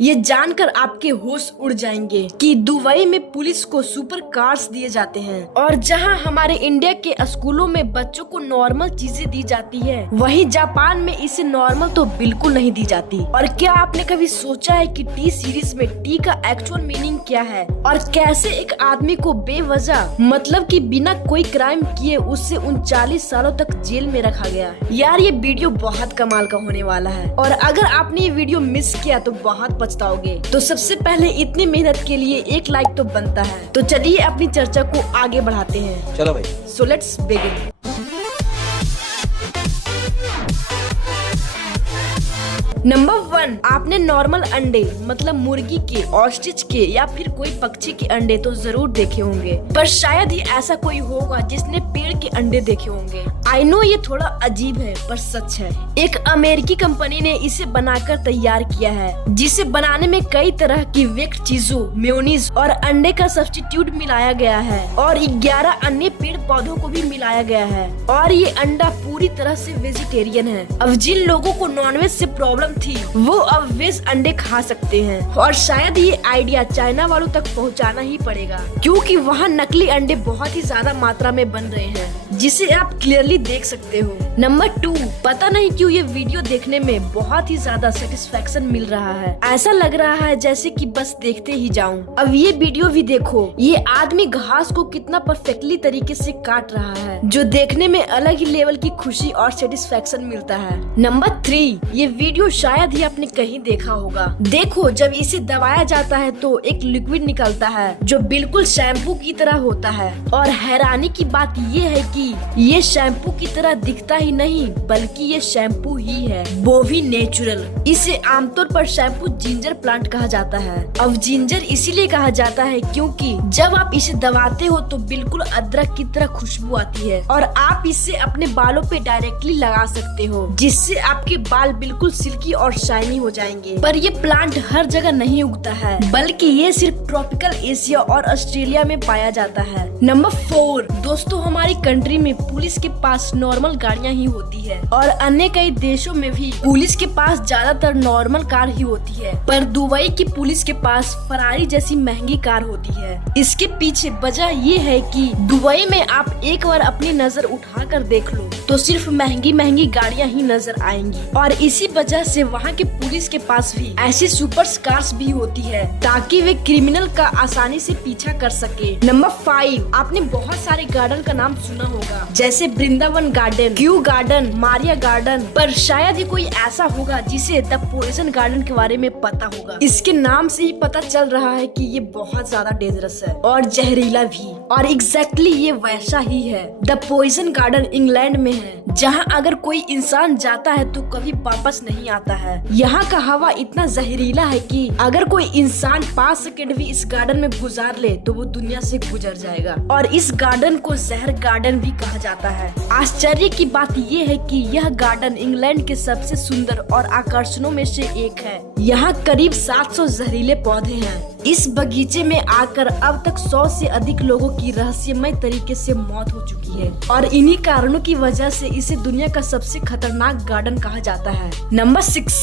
ये जानकर आपके होश उड़ जाएंगे कि दुबई में पुलिस को सुपर कार्स दिए जाते हैं और जहां हमारे इंडिया के स्कूलों में बच्चों को नॉर्मल चीजें दी जाती है, वहीं जापान में इसे नॉर्मल तो बिल्कुल नहीं दी जाती। और क्या आपने कभी सोचा है कि टी सीरीज में टी का एक्चुअल मीनिंग क्या है और कैसे एक आदमी को बेवजह मतलब कि बिना कोई क्राइम किए उससे 39 सालों तक जेल में रखा गया। यार ये वीडियो बहुत कमाल का होने वाला है और अगर आपने ये वीडियो मिस किया तो बहुत पछताओगे। तो सबसे पहले इतनी मेहनत के लिए एक लाइक तो बनता है। तो चलिए अपनी चर्चा को आगे बढ़ाते हैं। चलो भाई। So let's begin. नंबर 1, आपने नॉर्मल अंडे मतलब मुर्गी के, ऑस्ट्रिच के या फिर कोई पक्षी के अंडे तो जरूर देखे होंगे, पर शायद ही ऐसा कोई होगा जिसने पेड़ के अंडे देखे होंगे। आई नो ये थोड़ा अजीब है पर सच है। एक अमेरिकी कंपनी ने इसे बनाकर तैयार किया है, जिसे बनाने में कई तरह की वेक्ड चीजों, मेयोनीज और अंडे का सब्स्टिट्यूट मिलाया गया है और 11 अन्य पेड़ पौधों को भी मिलाया गया है। और ये अंडा पूरी तरह से वेजिटेरियन है। अब जिन लोगों को नॉनवेज से प्रॉब्लम थी वो अब वेज अंडे खा सकते हैं। और शायद ये आइडिया चाइना वालों तक पहुंचाना ही पड़ेगा, क्योंकि वहाँ नकली अंडे बहुत ही ज्यादा मात्रा में बन रहे हैं, जिसे आप क्लियरली देख सकते हो। नंबर 2, पता नहीं क्यों ये वीडियो देखने में बहुत ही ज्यादा सेटिस्फेक्शन मिल रहा है। ऐसा लग रहा है जैसे कि बस देखते ही जाऊं। अब ये वीडियो भी देखो, ये आदमी घास को कितना परफेक्टली तरीके से काट रहा है, जो देखने में अलग ही लेवल की खुशी और सेटिस्फेक्शन मिलता है। नंबर 3, ये वीडियो शायद ही आपने कहीं देखा होगा। देखो, जब इसे दबाया जाता है तो एक लिक्विड निकलता है जो बिल्कुल शैम्पू की तरह होता है। और हैरानी की बात ये है कि ये शैम्पू की तरह दिखता ही नहीं, बल्कि ये शैम्पू ही है, वो भी नेचुरल। इसे आमतौर पर शैम्पू जिंजर प्लांट कहा जाता है। अब जिंजर इसीलिए कहा जाता है क्योंकि जब आप इसे दबाते हो तो बिल्कुल अदरक की तरह खुशबू आती है और आप इसे अपने बालों पे डायरेक्टली लगा सकते हो, जिससे आपके बाल बिल्कुल सिल्की और शाइनी हो जाएंगे। पर ये प्लांट हर जगह नहीं उगता है, बल्कि ये सिर्फ ट्रॉपिकल एशिया और ऑस्ट्रेलिया में पाया जाता है। नंबर 4, दोस्तों हमारी कंट्री में पुलिस के पास नॉर्मल गाड़ियाँ ही होती है और अन्य कई देशों में भी पुलिस के पास ज्यादातर नॉर्मल कार ही होती है, पर दुबई की पुलिस के पास फरारी जैसी महंगी कार होती है। इसके पीछे वजह ये है कि दुबई में आप एक बार अपनी नजर उठाकर देख लो तो सिर्फ महंगी महंगी गाड़ियाँ ही नजर आएंगी। और इसी वजह से वहाँ के पुलिस के पास भी ऐसी सुपर कार्स भी होती है ताकि वे क्रिमिनल का आसानी से पीछा कर सके। नंबर 5, आपने बहुत सारे गार्डन का नाम सुना होगा, जैसे Vrindavan garden, Q garden, Maria garden, पर शायद ही कोई ऐसा होगा जिसे द पॉइजन गार्डन के बारे में पता होगा। इसके नाम से ही पता चल रहा है कि ये बहुत ज्यादा डेंजरस है और जहरीला भी। और एग्जैक्टली ये वैसा ही है। द पॉइजन गार्डन इंग्लैंड में है, जहाँ अगर कोई इंसान जाता है तो कभी वापस नहीं आता है। यहाँ का हवा इतना जहरीला है कि अगर कोई इंसान 5 सेकंड भी इस गार्डन में गुजार ले तो वो दुनिया से गुजर जाएगा। और इस गार्डन को जहर गार्डन भी कहा जाता है। आश्चर्य की बात ये है कि यह गार्डन इंग्लैंड के सबसे सुंदर और आकर्षणों में से एक है। यहाँ करीब 700 जहरीले पौधे हैं। इस बगीचे में आकर अब तक 100 से अधिक लोगों की रहस्यमय तरीके से मौत हो चुकी है और इन्हीं कारणों की वजह से इसे दुनिया का सबसे खतरनाक गार्डन कहा जाता है। नंबर 6,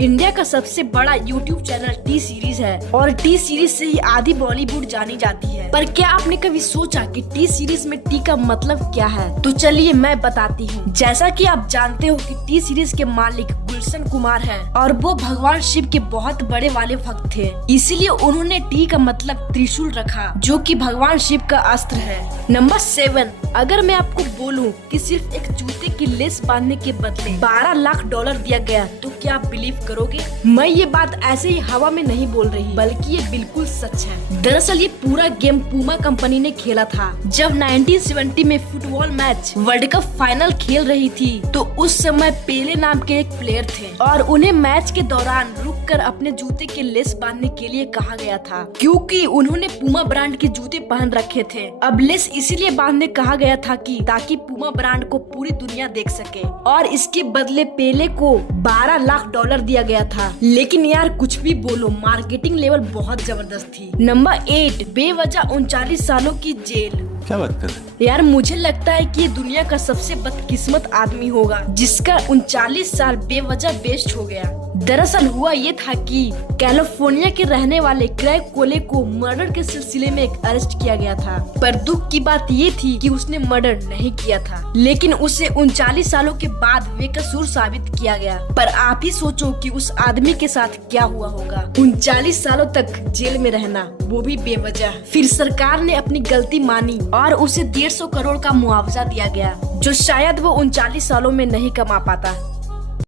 इंडिया का सबसे बड़ा YouTube चैनल टी सीरीज है और टी सीरीज से ही आधी बॉलीवुड जानी जाती है। पर क्या आपने कभी सोचा कि टी सीरीज में टी का मतलब क्या है? तो चलिए मैं बताती हूँ। जैसा कि आप जानते हो कि टी सीरीज के मालिक गुलशन कुमार हैं और वो भगवान शिव के बहुत बड़े वाले भक्त थे, इसीलिए उन्होंने टी का मतलब त्रिशूल रखा, जो कि भगवान शिव का अस्त्र है। नंबर 7, अगर मैं आपको बोलूं कि सिर्फ एक जूते की लेस बांधने के बदले $12 लाख दिया गया तो क्या आप बिलीव करोगे? मैं ये बात ऐसे ही हवा में नहीं बोल रही, बल्कि ये बिल्कुल सच है। दरअसल ये पूरा गेम पूमा कंपनी ने खेला था। जब 1970 में football match world cup final खेल रही थी तो उस समय पेले नाम के एक प्लेयर थे और उन्हें मैच के दौरान रुककर अपने जूते के लेस बांधने के लिए कहा गया था, क्योंकि उन्होंने पूमा ब्रांड के जूते पहन रखे थे। अब लेस इसीलिए बांधने कहा गया था कि ताकि पूमा ब्रांड को पूरी दुनिया देख सके और इसके बदले पेले को $12 लाख दिया गया था। लेकिन यार कुछ भी बोलो, मार्केटिंग लेवल बहुत जबरदस्त थी। नंबर 8, बेवजह 39 सालों की जेल। क्या बात कर रहे हैं? यार मुझे लगता है कि ये दुनिया का सबसे बदकिस्मत आदमी होगा जिसका 39 साल बेवजह वेस्ट हो गया। दरअसल हुआ ये था कि कैलिफोर्निया के रहने वाले ग्रेग कोले को मर्डर के सिलसिले में एक अरेस्ट किया गया था। पर दुख की बात ये थी कि उसने मर्डर नहीं किया था, लेकिन उसे 39 सालों के बाद बेकसूर साबित किया गया। पर आप ही सोचो कि उस आदमी के साथ क्या हुआ होगा। 39 सालों तक जेल में रहना, वो भी बेवजह। फिर सरकार ने अपनी गलती मानी और उसे 150 करोड़ का मुआवजा दिया गया, जो शायद वो 39 सालों में नहीं कमा पाता।